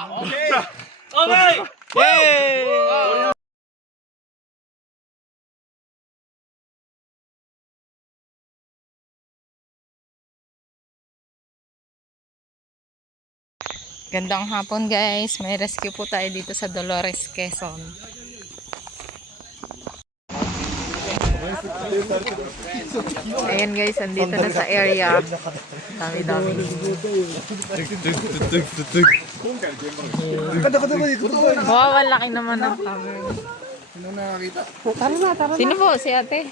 Okay! Okay! Yay! Gandang hapon guys, may rescue po tayo dito sa Dolores, Quezon. Ayan guys, andito na sa area. Dami-dami. Wow, ang laki naman ng camera. Sino nakakita? Tara na. Sino po? Si ate?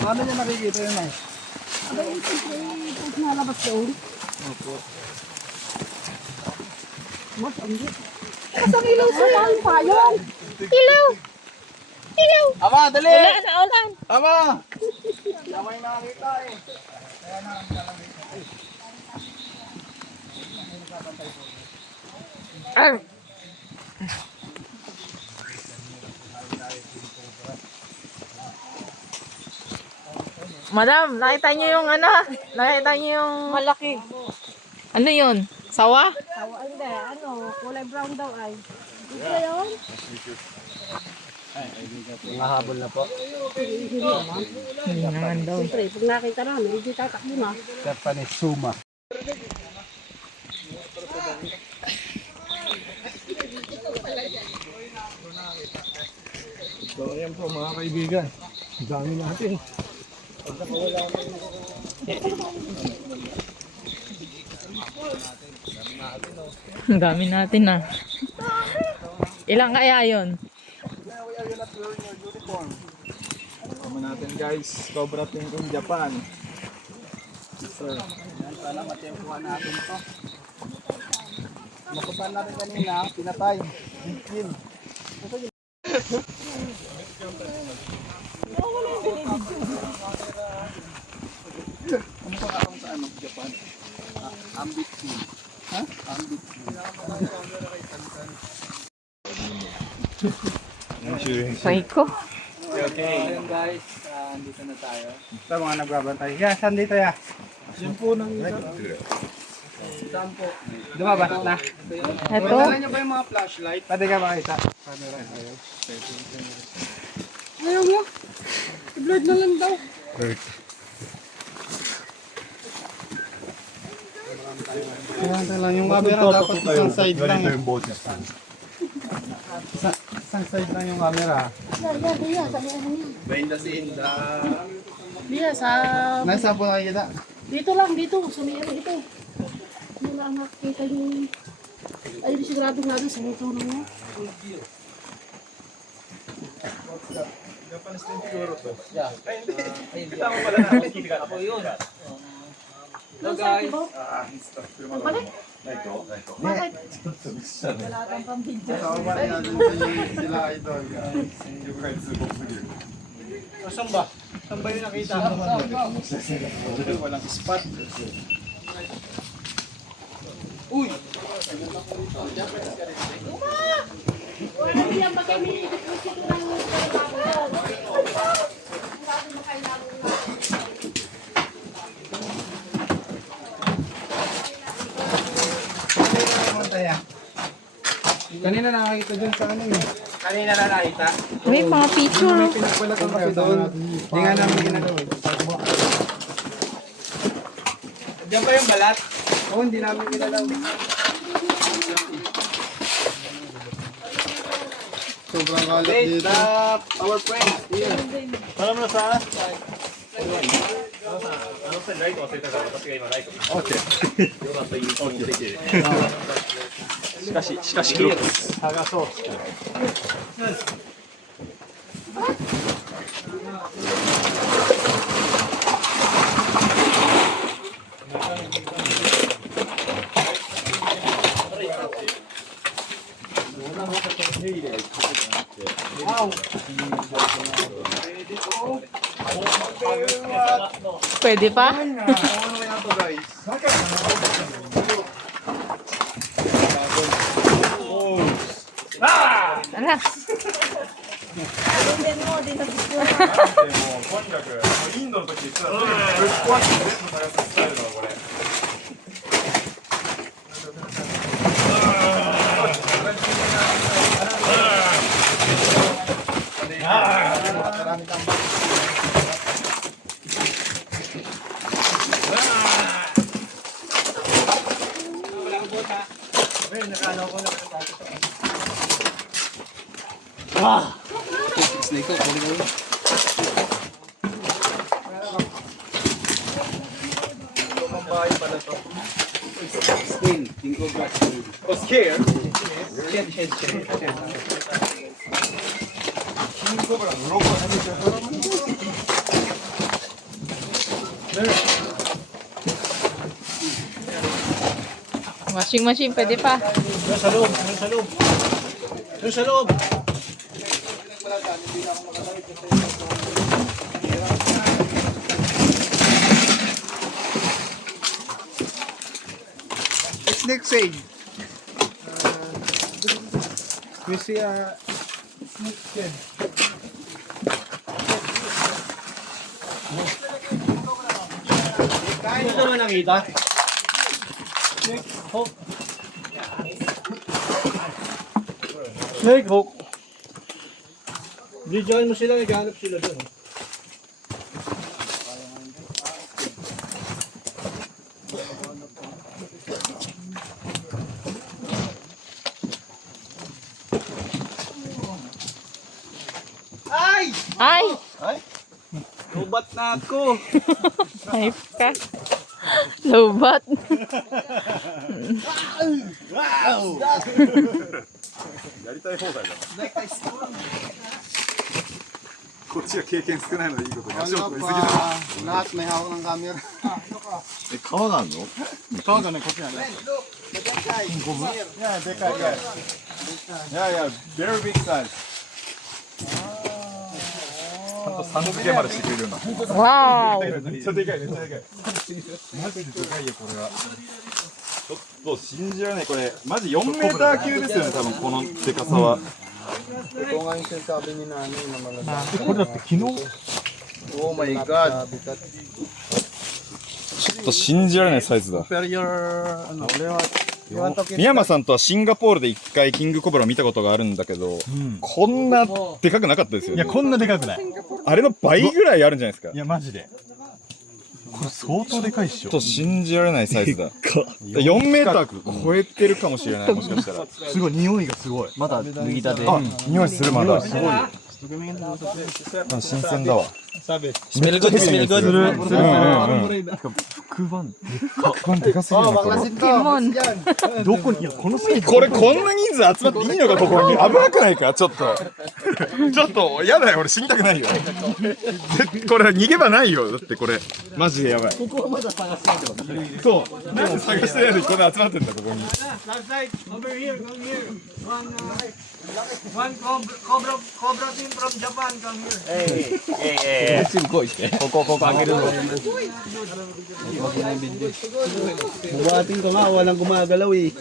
Paano niya nakikita yun ay? Aba, ito nalabas doon. Opo. Mas, ang ilaw sa yan, payong. Ilaw! Ama, dali! Ulan! Ama! May nakakita eh. Ay! Madam, nakita niyo yung ano? Nakita niyo yung Malaki. ano yun? Sawa? Tawa, hindi. Kulay brown daw ay. Ito na yun? Mahabol na po. Hindi naman daw. Siyempre, pag nakita na, hindi tatakbo na. Japanese Suma. So ayan po mga kaibigan. Dami natin. Ang dami natin ah. Ilang kaya yun? Tama natin guys. Cobra Team from Japan. Sir. Sana matempuhan natin to. Nakupan natin kanina. Pinatay. Kill. Ano pa akong sa ano? Japan? Ambit Team. Ha? Ambit Team. Say ko. Okay. Ayun guys, andito na tayo. Sa mga nagbabantay. Yeah, saan dito ya? Yung po ng saan po? Dumabas na. Ito. Dala niyo ba yung mga flashlight? Pwede ka makita. Camera. Ayaw mo. I-blurred na lang daw. Kaya lang yung camera dapat isang side lang. Isang side lang yung camera. Diya, sabi ano niya. Behind the scene, Diya, sa... Nasa po nakikita? Dito lang, dito. Sumira ito. Hindi lang nakikita yung... Ay, di sigurado nga doon. Sa ito na nga. Japanese din siguro to. Tama pala na. Ako yun. Hello guys. Balik? Bakit? Kasama pa rin natin sila idol. Saan ba? Saan ba yung nakita? Walang spot. Uy! Hindi yan ba kayo minibit-bisik ng Kanina nakakita dun sa ano eh. Kanina na nakita? May mga picture. May pinagbalatan kasi doon. Hindi nga namin ginagawa. Diyan ba yung balat? Oo, hindi namin ginagawa. Sobrang kalat dito. Our friend. Here. Para mo na saan? Okay. しかし黒く探そう。Pwede pa? Ala. Snake ko, kulit ko. Skin, tingko grass. Oh, scared? Shed. Washing machine, pwede pa. Doon sa loob, doon sa loob. Doon sa loob. It's next stage. We see a snake shed. Ano naman nakita? Snake hook. Videoan mo sila, naghanap sila doon. Ay! Ay! Lubat na ako. Hype ka. Lobat. Wow! やりたい放題だな。こっちが経験少ないのでいいことに足を取りすぎだな。 Lahat may hawak ng camera. え、川があんの？ Tawag ka na, kopi na. Yeah, でかい。Yeah, very big size. ちゃんとさん付けまでしてくれるんだ。 Wow! めっちゃでかい、めっちゃでかい。マジででかいよ、これは。ちょっと信じられない、これ。マジ4メーター級ですよね、多分このでかさは。 Ito nga yung sinasabi ni nanay na malaki. これだって昨日 Oh my God. ちょっと信じられないサイズだ。 Superior, ano, you want to 三山さんとはシンガポールで一回キングコブラを見たことがあるんだけど、こんなでかくなかったですよね。いや、こんなでかくない。あれの倍ぐらいあるんじゃないですか。いや、マジで。これ相当でかいっしょちょっと。信じられないサイズだ。4メーター超えてるかもしれない、もしかしたら。すごい、匂いがすごい。まだ脱ぎたて。あ、匂いするまだ。すごいよ。新鮮だわ。Smell good, smell good. 黒板黒板でかすぎるな、これ。 Timon. どこに、いや、このスイこれこんな人数集まっていいのか、ここに。危なくないか、ちょっと。ちょっと、やだよ、俺死にたくないよ。これ逃げ場ないよ、だってこれ。マジでやばい。ここはまだ探してないってこと？そう。なんで探してないのにこんな集まってんだ、ここに。 Over here, come here. One cobra team from Japan, come here. ここ、ここ開けるぞ。 Buhatin ko nga, walang gumagalaw eh.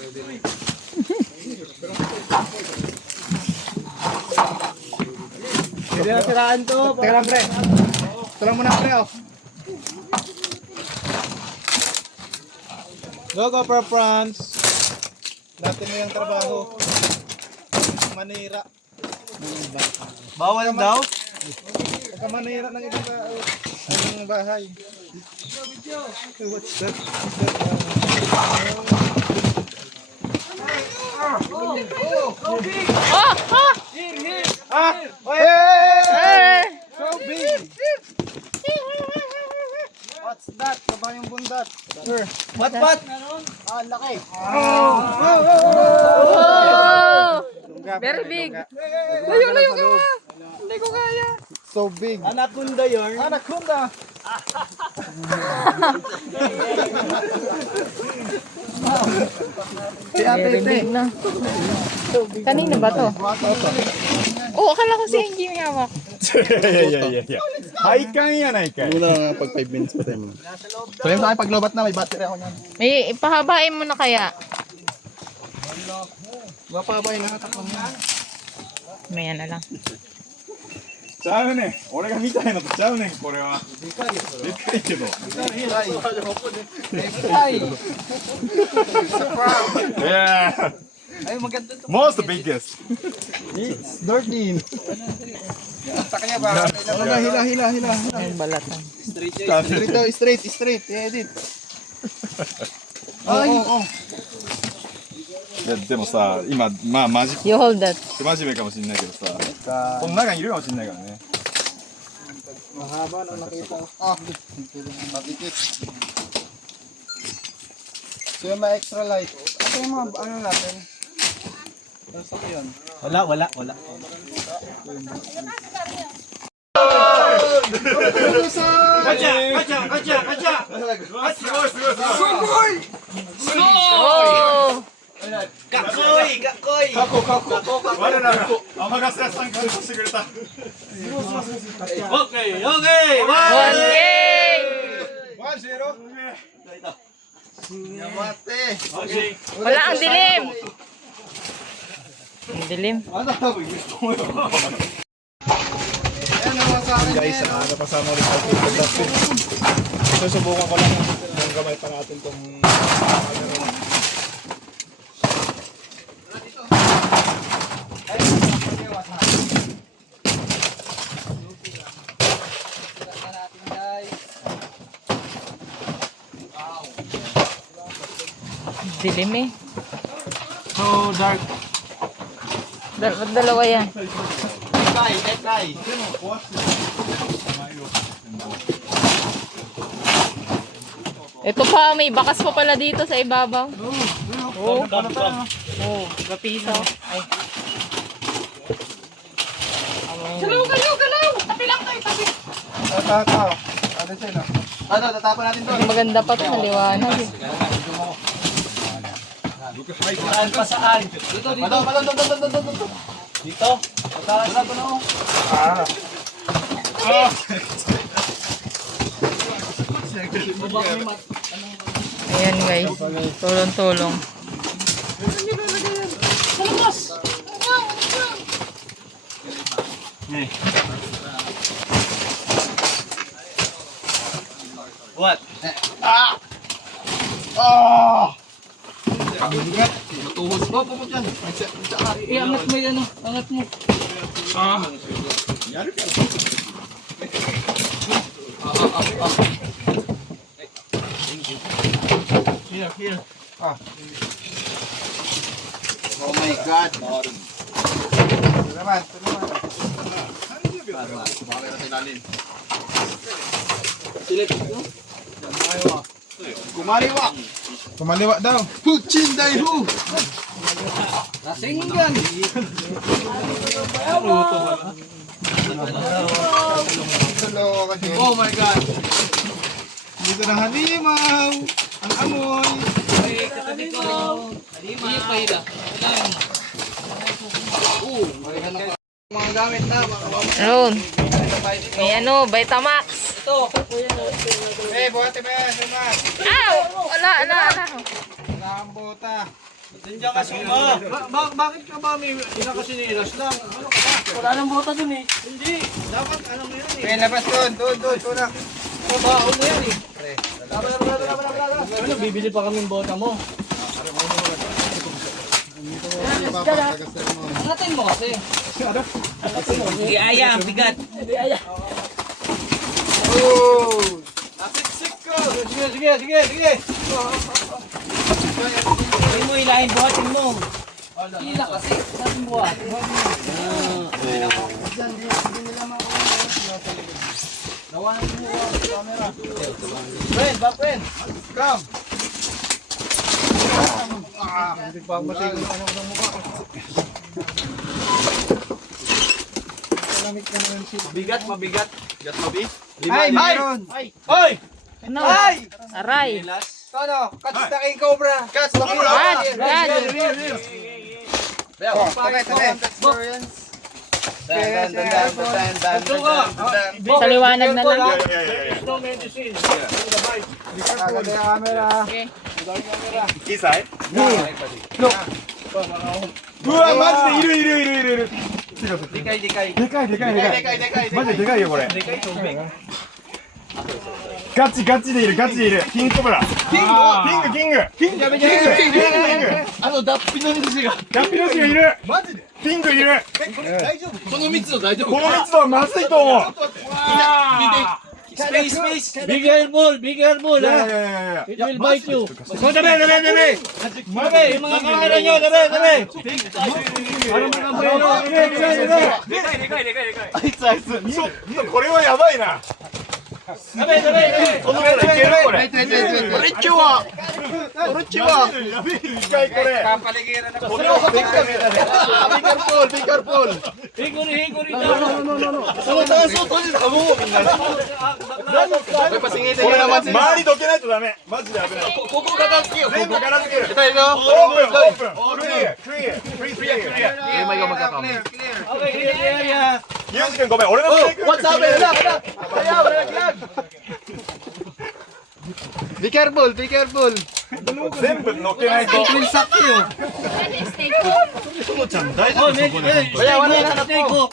Hindi na siraan to. Teka lang, pre. Ito lang muna, pre, oh. Go, Pro France. Dati mo yung trabaho. Manira. Bawal daw? Pagka manira ng ibang bahay. What's that? Eh! So big! What's that? Kaba yung bundat. Sir. What? Ah, laki. Oh! Very big. Layo ka. Hindi ko kaya. So big. Anaconda yun. Anaconda. Si ate, Very ate. big na. Kanina ba to? Oo, akala ko siya hindi may hawak. いや。配管やないかい。 Muna nga pag 5 minutes pa tayo. Sabi mo sa akin, pag lobat na, may battery ako niyan. May ipahabain mo na kaya. Mapabay na hatak mo niyan. Maya na lang. ちゃうねん。俺が見たいのとちゃうねん、これは。でかいけど。いや。 Ay, maganda to. Most biggest. It's 13. Sa kanya ba? Hila. Ang balatan. Straight. Yeah, edit. Ay. やでもさ、今、まあマジ、 You hold that. 不真面目かもしれないけどさ、この中にいるかもしれないからね。 Mahaba na nakita ko. Ah, mabikit. So yung mga extra light. Ito yung mga ano natin. Nasaan yun? Wala. Oh! 我らが天笠屋さんからしてくれた。 Okay. One game! Wala ang dilim! Ang dilim. Guys, napasama ulit ako sa Dustin. Susubukan ko lang yung gamay pa natin itong Dilim eh. So dark. Dalawa yan. Ito pa, may bakas pa pala dito sa ibabaw. Oh, gapiso. Ay. Galaw! Tabi lang tayo, tabi. Ito. Ano siya no? Ano, tatapon natin to. Maganda pa ito, maliwanag eh. Saan pa saan? Dito. Dito. Saan ko na ako? Ayan guys, tulong-tulong. What? Iangat mo yan, angat mo. Here. Oh my God. Ito naman. Kumaliwa daw. Puchin daihu. Nasinggan. Oh my God. Dito na halimaw. Ang amoy. Mga gamit na. Ayun. May ano, Vitamax. Buhati ba yan? Sumas. Ow! Wala. Nambota. Nandiyan ka suma. Bakit ka ba may pinakasinilas lang? Ano ka ba? Wala nang bota dun eh. Hindi. Dapat ano mo yan eh. Okay, labas doon. Doon na. Trabaho na yan eh. Ano, bibili pa kaming bota mo. Angatin mo kasi. Hindi aya, bigat. Oh! Nasiksik ko! Sige. Hindi mo ilahin, buhatin mo. Ila kasi, natin buhat. Nawanan mo ang camera. Friend. Come! Hindi pa masig ng ano ng mukha. Malamig ka naman siya. Bigat, mabigat. Bigat, mabi. Ay, mayroon! Hoy! Ano? Ay! Aray. Tono, catch the king cobra! Catch the king Rad. Oh, okay, tabi. Sa liwanag na lang. There's no medicine. Agad yung camera. Okay. 小さい？うわ、マジでいる。でかい。でかい。マジででかいよこれ。ガチでいる。キングコブラ。キング。あの脱皮の主が。ダッピのシがいる。マジでピンクいる。この密度大丈夫この密度はまずいと思う。Be careful, ha? It will bite you. So, dabi. Dabi, yung mga kakanan nyo, dabi. Parang mga buwelo. Dabi. これはやばいな。 Dabi. このぐらいいけるこれ。これっちは。これっちは。一回これ。これをでっかく見たね。Be careful. Higuri daw. そのタンスを閉じたもうみんな。やっぱsingitこれ周りどけないとダメ。マジで危ない。ここ片付けよ。全部片付ける。オープン。クリア。今がmagkakam. Okay, clear. ユージ君ごめん。俺のセリフ。What's up? Be careful. 全部乗っけないと。 Oh, snake ko.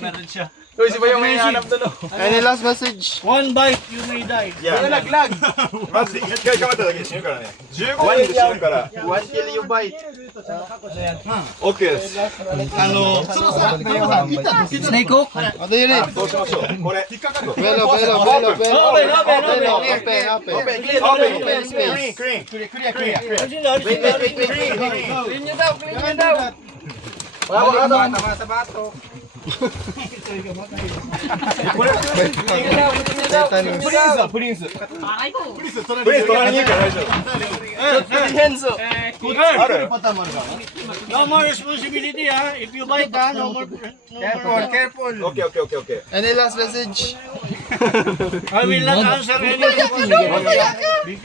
Meron siya. Uy, si ba yung may hanap doon? Any last message? One bite, you may die. いや、マジで一回噛まれただけで死ぬからね。15人で死ぬから。 One kill you bite. OK です。Snake hook? Ano yun eh? そうしましょう。これ、引っかかるぞ。Belo. Open. Clean.プリンス隣にいるから大丈夫。ある No more responsibility, ha? If you bite, ha? No more. Careful. OK. Any last message? I will not answer anything. Be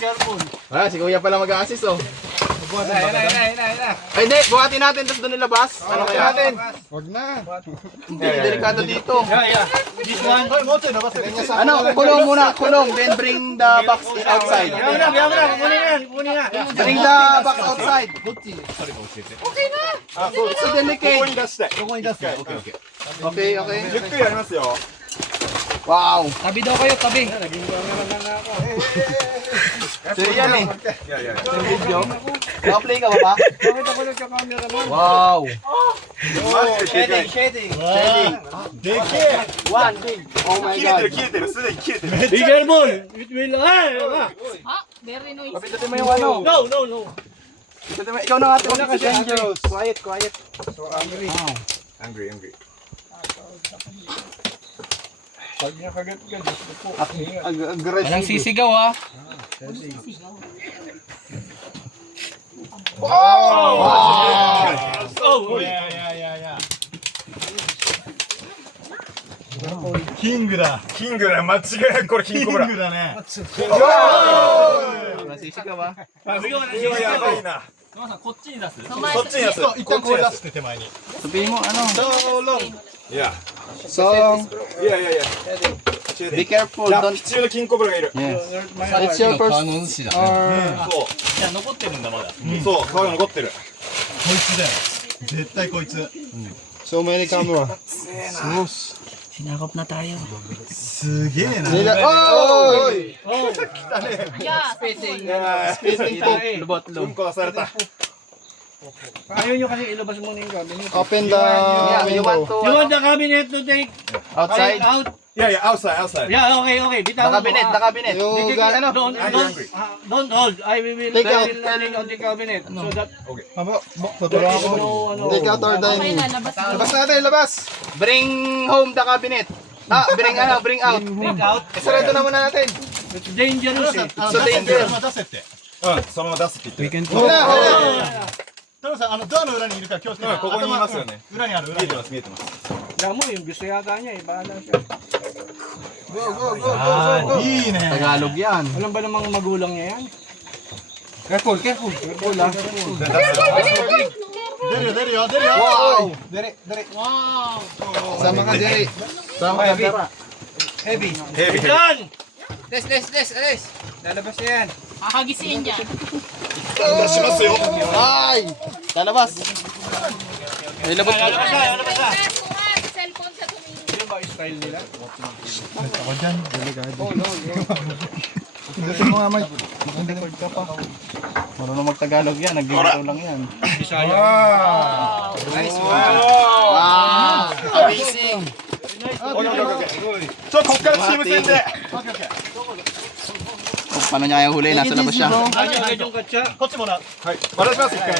careful. Ah, si Kuya pala mag-a-assist oh. Ay hindi, buhatin natin tapos doon nilabas. Ano kaya? Wag na. Hindi, delikado dito. Yeah. This one. Ano, kulong, then bring the box outside. Kukunin na. Bring the box outside. So こ delicate. こに出したい。 Okay. ゆっくりやりますよ。 Wow. Tabi daw kayo, tabi. So yan eh. いやいや。 Naka-play ka ba pa? Wow. マジででかい。 Shading. でけえ。 One big. Oh my 切 god. れてる。すでに切れてる。 Be careful. It will. Very noisy. Papinutin mo yung ano. No. Papinutin mo. Ikaw na ate. Wala ka dangerous. Quiet. Angry. Aggressive. Walang sisigaw, ha? Oh! キングだ。間違いなくこれキングコブラ。Nasisigaw ba? やばいな。こっちに出す。一旦これ出すって手前に。 Sabihin mo ano. いや。 Song. いや。 Be careful. ラッ Don't. プ中のキングコブラがいる。 Yes. It's your first. Or そう。いや残ってるんだまだ。そう、皮が残ってる。 so many camera. Sinakop na tayo. Oh! Yeah. Spacing tape. Lubot. うんこ出された。 Ayaw nyo kasi ilabas mo na yung cabinet. Open the You window. want the cabinet to take Outside. out? いや、outside. Yeah, okay. The Bitawan mo. cabinet. You got ano? Don't hold. I will Take out. take out the cabinet. So that Tutulungan ko. no. Take out our Okay dining. na, labas na. Labas natin, labas. Bring home the cabinet. Bring out. Take out. Sarado na muna natin. It's dangerous, eh. So dangerous. うん、そのまま出すって言って。 Wala. ここにいますよね。見えてます。 Alam mo, yung gusto yata niya, eh. Bahala siya. Go. Tagalog yan. Alam ba namang magulang niya yan? Careful. Wow. Wow. Sama ka diri. Heavy. Yan! Alis. Lalabas na yan. Kakagising niya. Ay! Lalabas. Ay, labas. Cellphone sa tumingin. Yun ba yung style nila? Gusto mo nga, Mike. Mag-record ka pa. Marunong mag-Tagalog yan. Nag-dito lang yan. Wow. Nice one. Wow! Amazing! こっからチーム戦で。Paano niya yung huli? Nasa labas siya. こっちもな。はい。渡します、一回。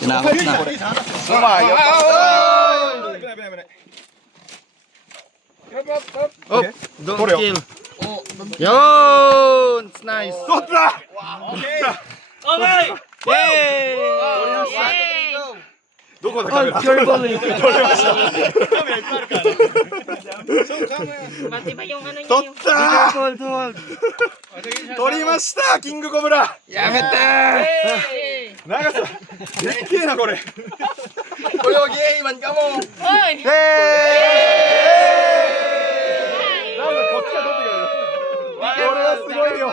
Sinakot na. Oh, don't kill. Yun! It's nice. 取ったどこだカメラ取れましたカメラいっぱいあるからね Mati ba yung ano niya? 取った取りましたキングコブラやめて長さでっけえなこれ Kuyogi! Iman ka mo! Hoy! なんかこっちが取ってくれるこれはすごいよ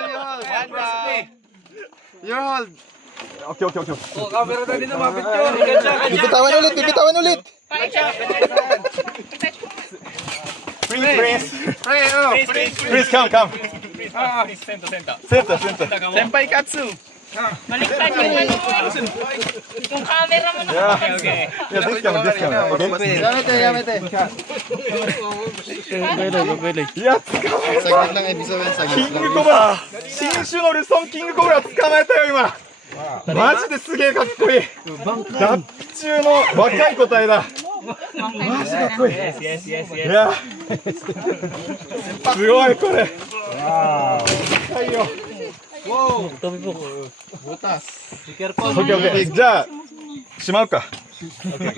Yun! Okay, okay, okay. Bibitawan ulit! Bibitawan ulit! Please, please, come, come. Center. Senpai Katsu! Baliktad yung ano mo. Yung camera mo na. Okay. Yeah, this camera, okay? Yamete!いや、捕まえた Saglit lang episode, キ saglit ング lang. コブラ新種のルソンキングコブラ捕まえたよ今マジですげえかっこいい脱中の若い個体だマジかっこいいいやすごいこれ高いよ OK じゃあしまうかスネー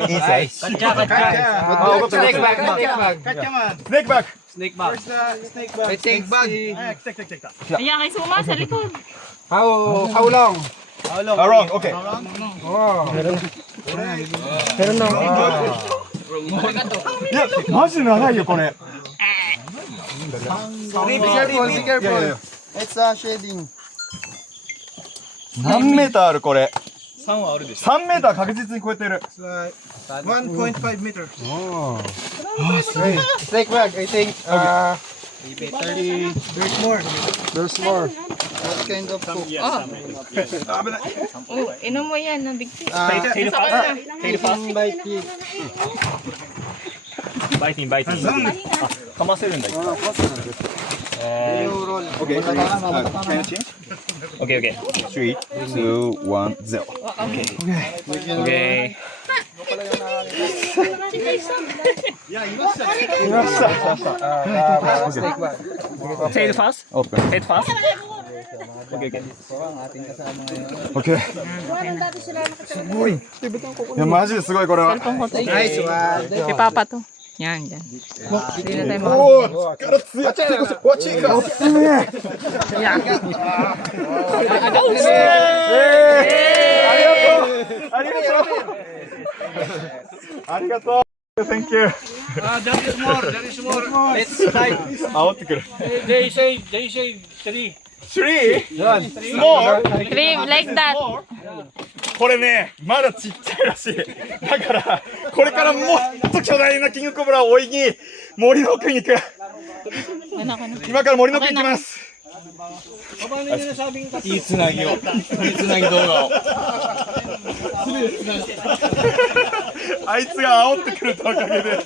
クバック May take bag! Ayan, kay Suma sa likod. How long? Wrong, okay.いや、マジで長いよこれ。 Be careful! It's shading. 何メーターあるこれ。3メーター確実に超えてる。 1.5 meters. Snake bag, I think. There's more. There's more. What kind of cook? Oh, inom mo yan, nabigti. Taste bite. かませるんだ。Okay. Can you change? Okay. 3, 2, 1, 0. Okay. いました。 Say it fast. Open. Say it fast. Okay. すごい。いやマジですごいこれは。 Cellphone ko to. Kay Papa to. Yan, dyan. Hindi na tayo mga... おお、力強い。わちが。ありがとう。Thank you. There is more. Let's try. 煽ってくる。 They say 3. 3? Small? Cream, like that. これね、まだちっちゃいらしい。だから、これからもっと巨大なキングコブラを追いに、森の奥に行く。 Ano ka na? 今から森の奥に行きます。 いいつなぎ動画を。あいつが煽ってくれたおかげで。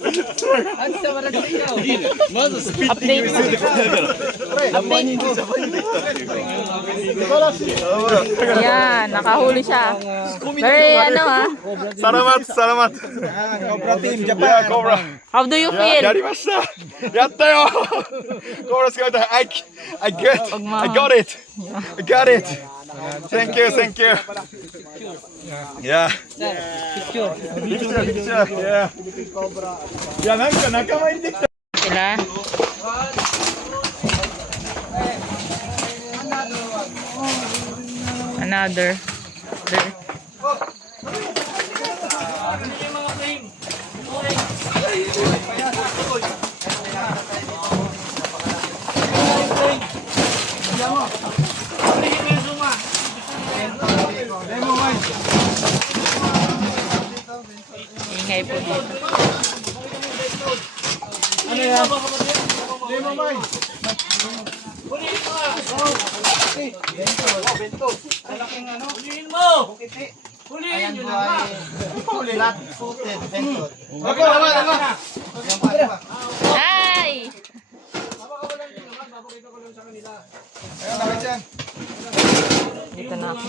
まずスピッティングするってことだから。Yan, nakahuli siya. Very ano ah. Salamat. Cobra Team Japan. Cobra. How do you や feel? りましたやったよコブラ掴めた I got it Thank you Yeah Picture Yeah いやなんか仲間にできた Sila. Another. There. Ingay po dito. Ayan po ay flat-footed hentot. Ay! Dito na ako.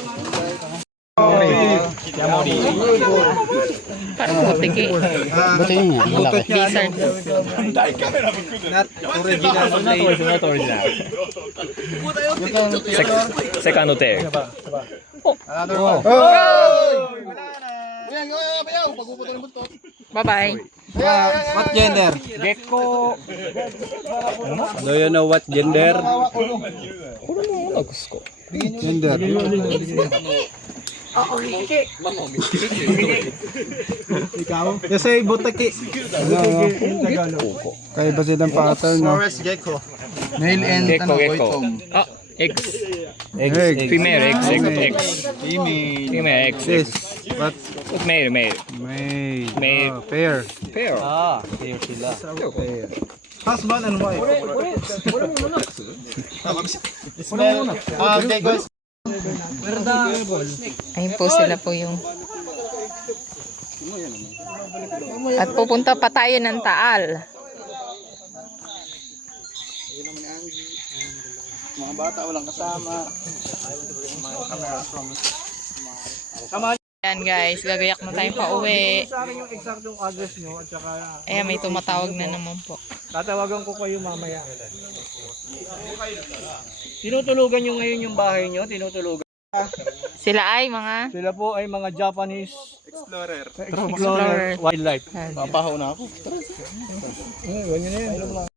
Parang putik eh. Lizard. セカンドテイク。 Bye-bye. What gender? Do you know what gender? Gender. Ikaw? Kasi butaki. Kaya ba silang pattern, no? Forest gecko. Male and Gecko, gecko. Ah, X. Female, X. Female, X. This. What? Male. Male. Male. Pair. Pair. Pair sila. Pair. Husband and wife. Gecko is Ayun po sila po yung... At pupunta pa tayo ng Taal. Mga bata walang kasama. Ayan guys, gagayak na tayong pauwi. sa akin yung eksaktong address nyo at saka Ayan, may tumatawag na naman po. tatawagan ko kayo mamaya. Tinutulugan nyo ngayon yung bahay nyo? Tinutulugan. Sila ay mga... Sila po ay mga Japanese Explorer. wildlife. Ayan. Papahaw na ako. Ganyan na yan.